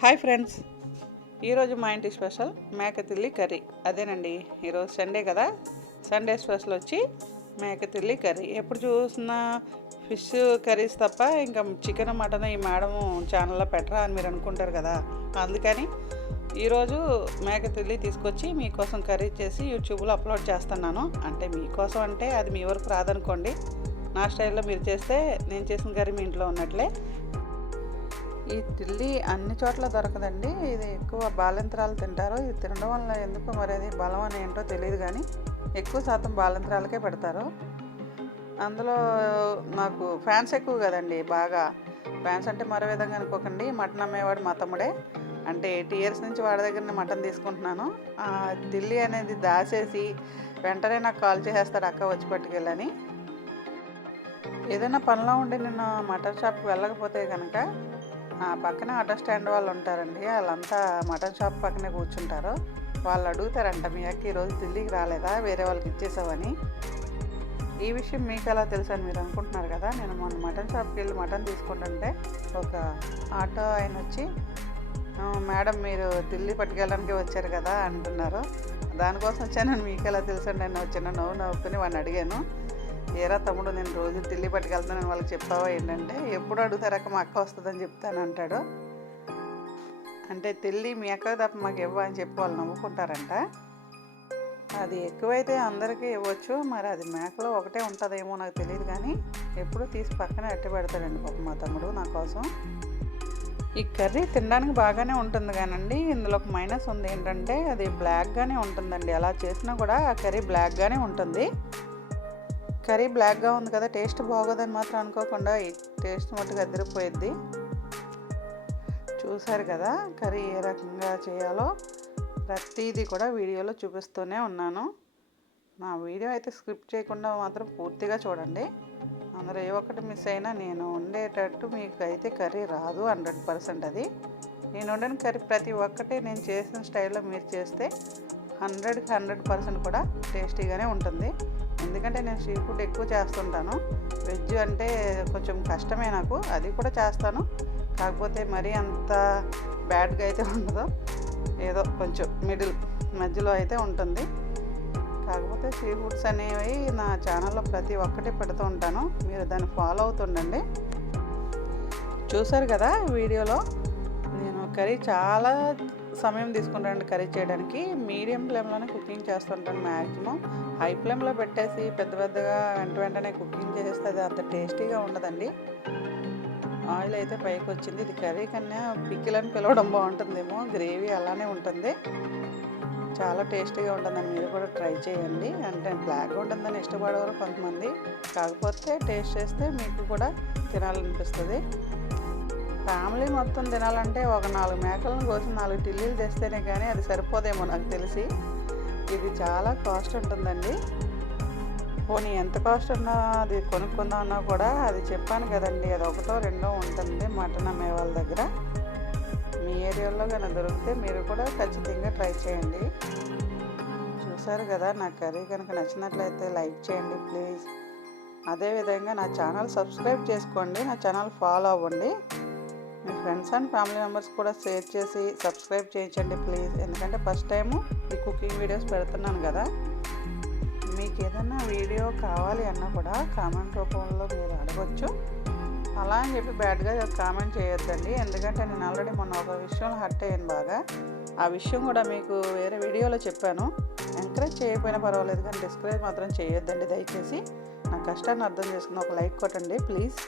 Hi friends, ఈరోజు మా ఇంటి స్పెషల్ మేకతిల్లి కర్రీ. అదేనండి, ఈరోజు సండే కదా, సండే స్పెషల్ వచ్చి మేకతిల్లి కర్రీ. ఎప్పుడు చూసినా ఫిష్ కర్రీస్ తప్ప ఇంకా చికెన్ మటన్ ఈ మేడం ఛానల్లో పెట్టరా అని మీరు అనుకుంటారు కదా. అందుకని ఈరోజు మేకతిల్లి తీసుకొచ్చి మీకోసం కర్రీ చేసి యూట్యూబ్లో అప్లోడ్ చేస్తున్నాను. అంటే మీకోసం అంటే అది మీ వరకు రాదనుకోండి, నా స్టైల్లో మీరు చేస్తే నేను చేసిన కర్రీ మీ ఇంట్లో ఉన్నట్లే. ఈ తిల్లి అన్ని చోట్ల దొరకదండి. ఇది ఎక్కువ బాలింతరాలు తింటారు. ఇది తినడం వల్ల ఎందుకు మరి అది బలం అని ఏంటో తెలియదు, కానీ ఎక్కువ శాతం బాలింతరాలకే పెడతారు. అందులో నాకు ఫ్యాన్స్ ఎక్కువ కదండి. బాగా ఫ్యాన్స్ అంటే మరో విధంగా అనుకోకండి, మటన్ అమ్మేవాడు మా తమ్ముడే. అంటే 8 ఇయర్స్ నుంచి వాడి దగ్గర మటన్ తీసుకుంటున్నాను. తిల్లి అనేది దాచేసి వెంటనే నాకు కాల్ చేసేస్తాడు, అక్క వచ్చి పట్టుకెళ్ళని. ఏదైనా పనిలో ఉండి నేను మటన్ షాప్కి వెళ్ళకపోతే కనుక పక్కనే ఆటో స్టాండ్ వాళ్ళు ఉంటారండి. వాళ్ళంతా మటన్ షాప్ పక్కనే కూర్చుంటారు. వాళ్ళు అడుగుతారంట, మీ అక్క ఈరోజు ఢిల్లీకి రాలేదా, వేరే వాళ్ళకి ఇచ్చేసావని. ఈ విషయం మీకు ఎలా తెలుసు అని మీరు అనుకుంటున్నారు కదా. నేను మొన్న మటన్ షాప్కి వెళ్ళి మటన్ తీసుకుంటుంటే ఒక ఆటో ఆయన వచ్చి, మేడం మీరు ఢిల్లీ పట్టుకెళ్ళడానికి వచ్చారు కదా అంటున్నారు. దానికోసం వచ్చాను, మీకు ఎలా తెలుసు అండి అని వచ్చిన నవ్వుకుని వాడిని అడిగాను, ఏరా తమ్ముడు నేను రోజు ఢిల్లీ పట్టుకెళ్తానని వాళ్ళకి చెప్పావా ఏంటంటే, ఎప్పుడు అడుగుతారక్క మా అక్క వస్తుందని చెప్తాను అంటాడు. అంటే ఢిల్లీ మీ అక్క తప్ప మాకు ఇవ్వ అని చెప్పి వాళ్ళు నవ్వుకుంటారంట. అది ఎక్కువైతే అందరికీ ఇవ్వచ్చు, మరి అది మేకలో ఒకటే ఉంటుందేమో నాకు తెలియదు, కానీ ఎప్పుడూ తీసి పక్కనే అట్టి పెడతాడండి పాప మా తమ్ముడు నా కోసం. ఈ కర్రీ తినడానికి బాగానే ఉంటుంది కానండి, ఇందులో ఒక మైనస్ ఉంది. ఏంటంటే అది బ్లాక్గానే ఉంటుందండి. అలా చేసినా కూడా ఆ కర్రీ బ్లాక్గానే ఉంటుంది. కర్రీ బ్లాక్గా ఉంది కదా, టేస్ట్ బాగోదని మాత్రం అనుకోకుండా ఈ టేస్ట్ మట్టుకు అదిరిపోయిద్ది. చూసారు కదా కర్రీ ఏ రకంగా చేయాలో ప్రతిదీ కూడా వీడియోలో చూపిస్తూనే ఉన్నాను. నా వీడియో అయితే స్క్రిప్ట్ చేయకుండా మాత్రం పూర్తిగా చూడండి. అందరూ ఏ ఒక్కటి మిస్ అయినా నేను ఉండేటట్టు మీకు అయితే కర్రీ రాదు 100%. అది నేను వండిన కర్రీ ప్రతి ఒక్కటి నేను చేసిన స్టైల్లో మీరు చేస్తే 100కి 100% కూడా టేస్టీగానే ఉంటుంది. ఎందుకంటే నేను సీ ఫుడ్ ఎక్కువ చేస్తుంటాను. వెజ్ అంటే కొంచెం కష్టమే నాకు, అది కూడా చేస్తాను. కాకపోతే మరీ అంత బ్యాడ్గా అయితే ఉండదు, ఏదో కొంచెం మధ్యలో అయితే ఉంటుంది. కాకపోతే సీ ఫుడ్స్ అనేవి నా ఛానల్లో ప్రతి ఒక్కటి పెడుతూ ఉంటాను, మీరు దాన్ని ఫాలో అవుతుండండి. చూసారు కదా వీడియోలో నేను కర్రీ చాలా సమయం తీసుకుంటానండి. కర్రీ చేయడానికి మీడియం ఫ్లేమ్లోనే కుకింగ్ చేస్తుంటాను మ్యాక్సిమం. హై ఫ్లేమ్లో పెట్టేసి పెద్దగా వెంటనే కుకింగ్ చేసేస్తే అది అంత టేస్టీగా ఉండదండి. ఆయిల్ అయితే పైకి వచ్చింది. ఇది కర్రీ కన్నా పికిల్ పిలవడం బాగుంటుందేమో, గ్రేవీ అలానే ఉంటుంది, చాలా టేస్టీగా ఉంటుందని మీరు కూడా ట్రై చేయండి. అంటే బ్లాక్గా ఉంటుందని ఇష్టపడేవారు కొంతమంది, కాకపోతే టేస్ట్ చేస్తే మీకు కూడా తినాలనిపిస్తుంది. ఫ్యామిలీ మొత్తం తినాలంటే ఒక 4 మేకలను కోసి 4 టిల్లీలు తెస్తేనే కానీ అది సరిపోదేమో నాకు తెలిసి. ఇది చాలా కాస్ట్ ఉంటుందండి. పోనీ ఎంత కాస్ట్ ఉన్నా అది కొనుక్కుందామన్నా కూడా అది చెప్పాను కదండి, అది ఒకటో రెండో ఉంటుంది మటన్ అమ్మే వాళ్ళ దగ్గర. మీ ఏరియాలో కానీ దొరికితే మీరు కూడా ఖచ్చితంగా ట్రై చేయండి. చూసారు కదా, నా కర్రీ కనుక నచ్చినట్లయితే లైక్ చేయండి ప్లీజ్. అదేవిధంగా నా ఛానల్ సబ్స్క్రైబ్ చేసుకోండి, నా ఛానల్ ఫాలో అవ్వండి. మీ ఫ్రెండ్స్ అండ్ ఫ్యామిలీ మెంబర్స్ కూడా షేర్ చేసి సబ్స్క్రైబ్ చేయించండి ప్లీజ్. ఎందుకంటే ఫస్ట్ టైము ఈ కుకింగ్ వీడియోస్ పెడుతున్నాను కదా. మీకు ఏదైనా వీడియో కావాలి అన్నా కూడా కామెంట్ రూపంలో మీరు అడగచ్చు. అలా అని చెప్పి బ్యాడ్గా కామెంట్ చేయొద్దండి, ఎందుకంటే నేను ఆల్రెడీ మొన్న ఒక విషయంలో హర్ట్ అయ్యాను బాగా. ఆ విషయం కూడా మీకు వేరే వీడియోలో చెప్పాను. ఎంకరేజ్ చేయకపోయినా పర్వాలేదు, కానీ డిస్కరేజ్ మాత్రం చేయొద్దండి దయచేసి. నా కష్టాన్ని అర్థం చేసుకుని ఒక లైక్ కొట్టండి ప్లీజ్.